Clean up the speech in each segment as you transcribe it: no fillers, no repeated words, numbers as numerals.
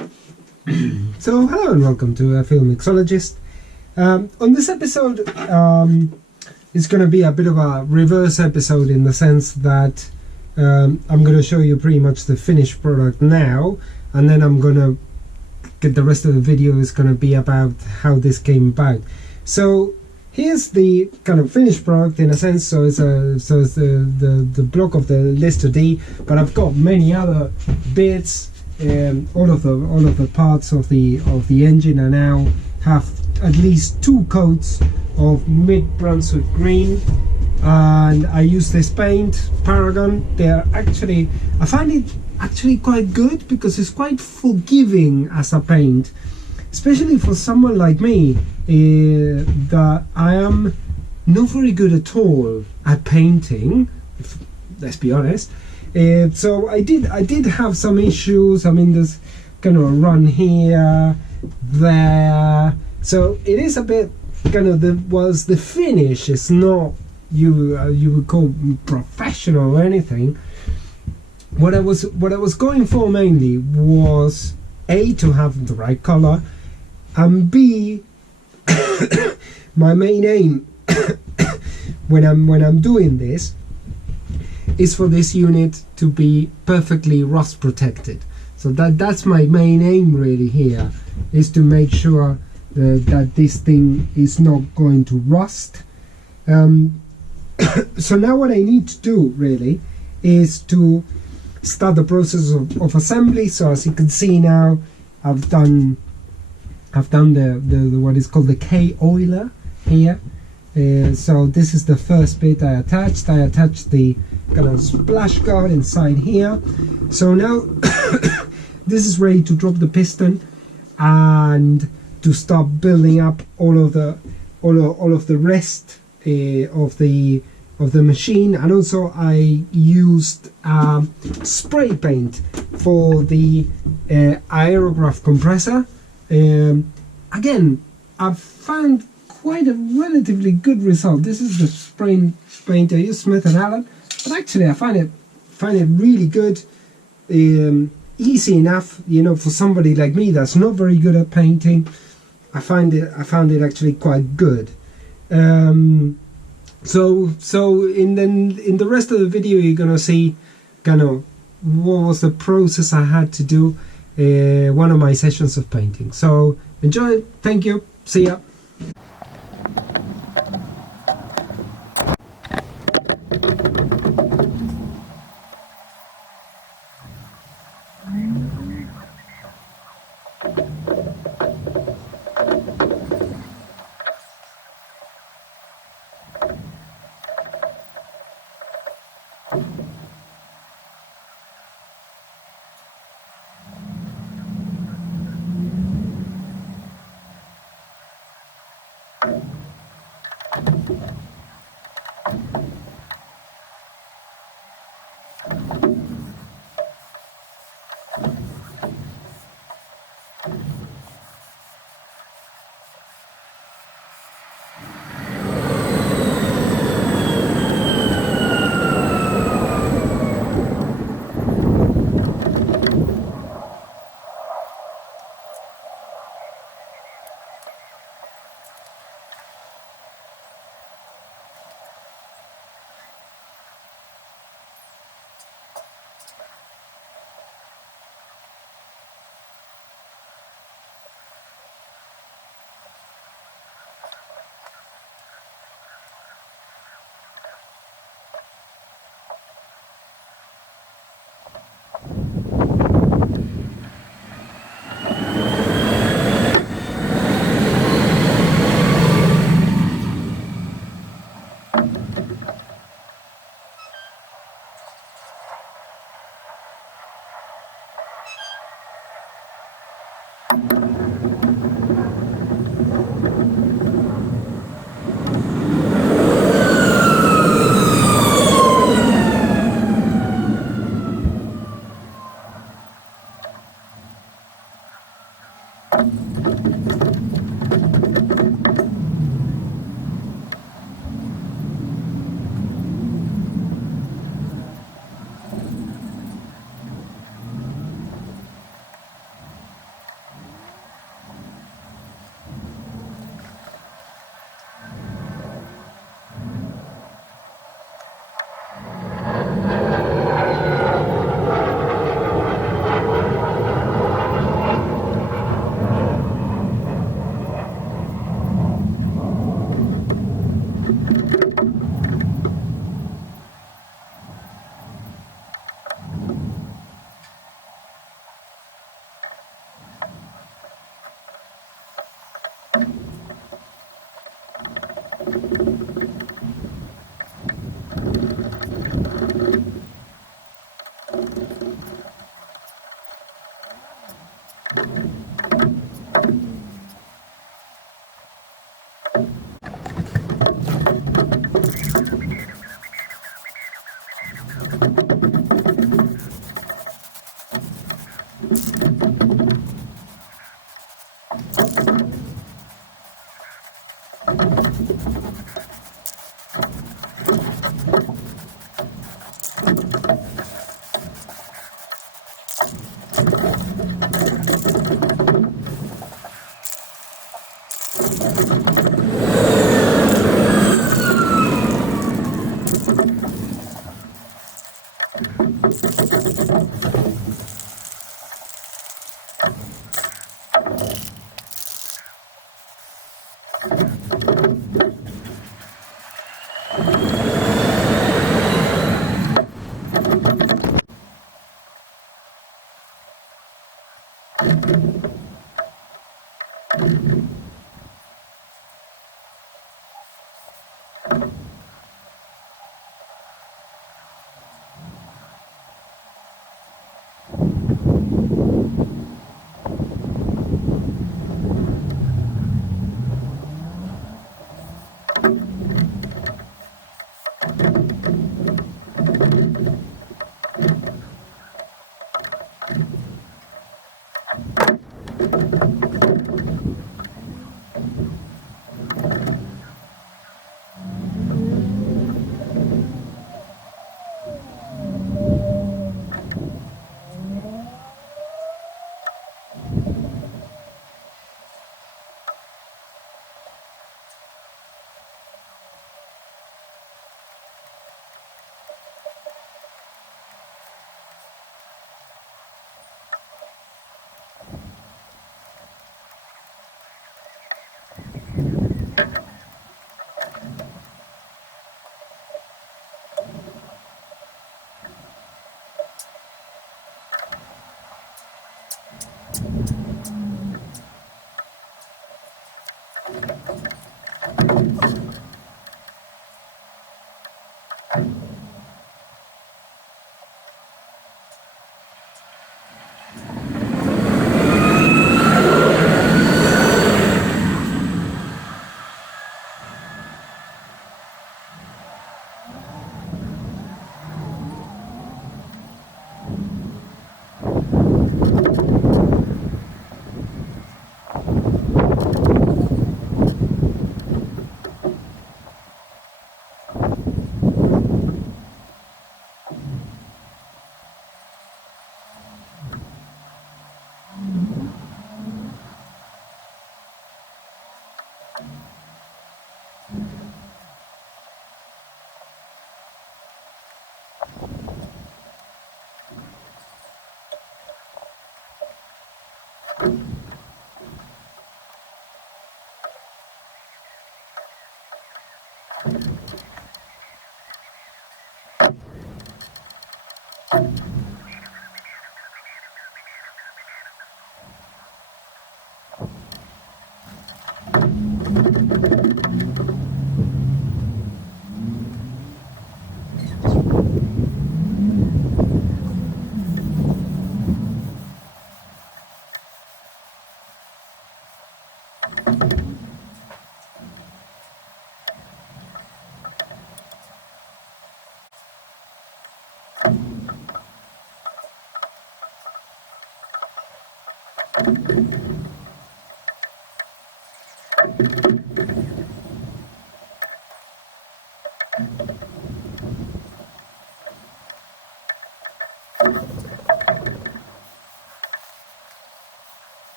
So hello and welcome to a Film Mixologist. On this episode, it's going to be a bit of a reverse episode in the sense that I'm going to show you pretty much the finished product now, and then I'm going to get the rest of the video is going to be about how this came about. So here's the kind of finished product in a sense. So it's the block of the Lister D, but I've got many other bits. All of the parts of the engine are now have at least 2 coats of mid Brunswick green, and I use this paint Paragon. I find it actually quite good because it's quite forgiving as a paint, especially for someone like me that I am not very good at all at painting, let's be honest. So I did have some issues. I mean, there's kind of a run here, there. So it is a bit kind of the finish is not you would call professional or anything. What I was going for mainly was A, to have the right color, and B, my main aim when I'm doing this is for this unit to be perfectly rust protected. So that's my main aim really here, is to make sure that this thing is not going to rust. So now what I need to do really is to start the process of assembly. So as you can see now, I've done the what is called the K oiler here. So this is the first bit I attached. I attached the kind of splash guard inside here. So now this is ready to drop the piston and to start building up all of the rest of the machine. And also I used spray paint for the Aerograph compressor. Again, I've found quite a relatively good result. This is the spray paint I use, Smith & Allen, but actually I find it really good, easy enough, you know, for somebody like me that's not very good at painting. I found it actually quite good. So in the rest of the video you're gonna see kind of what was the process I had to do one of my sessions of painting. So enjoy. Thank you. See ya.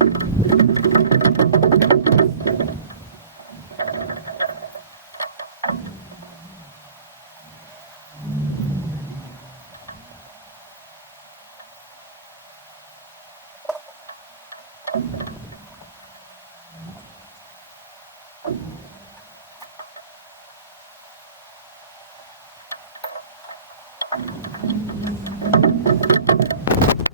you.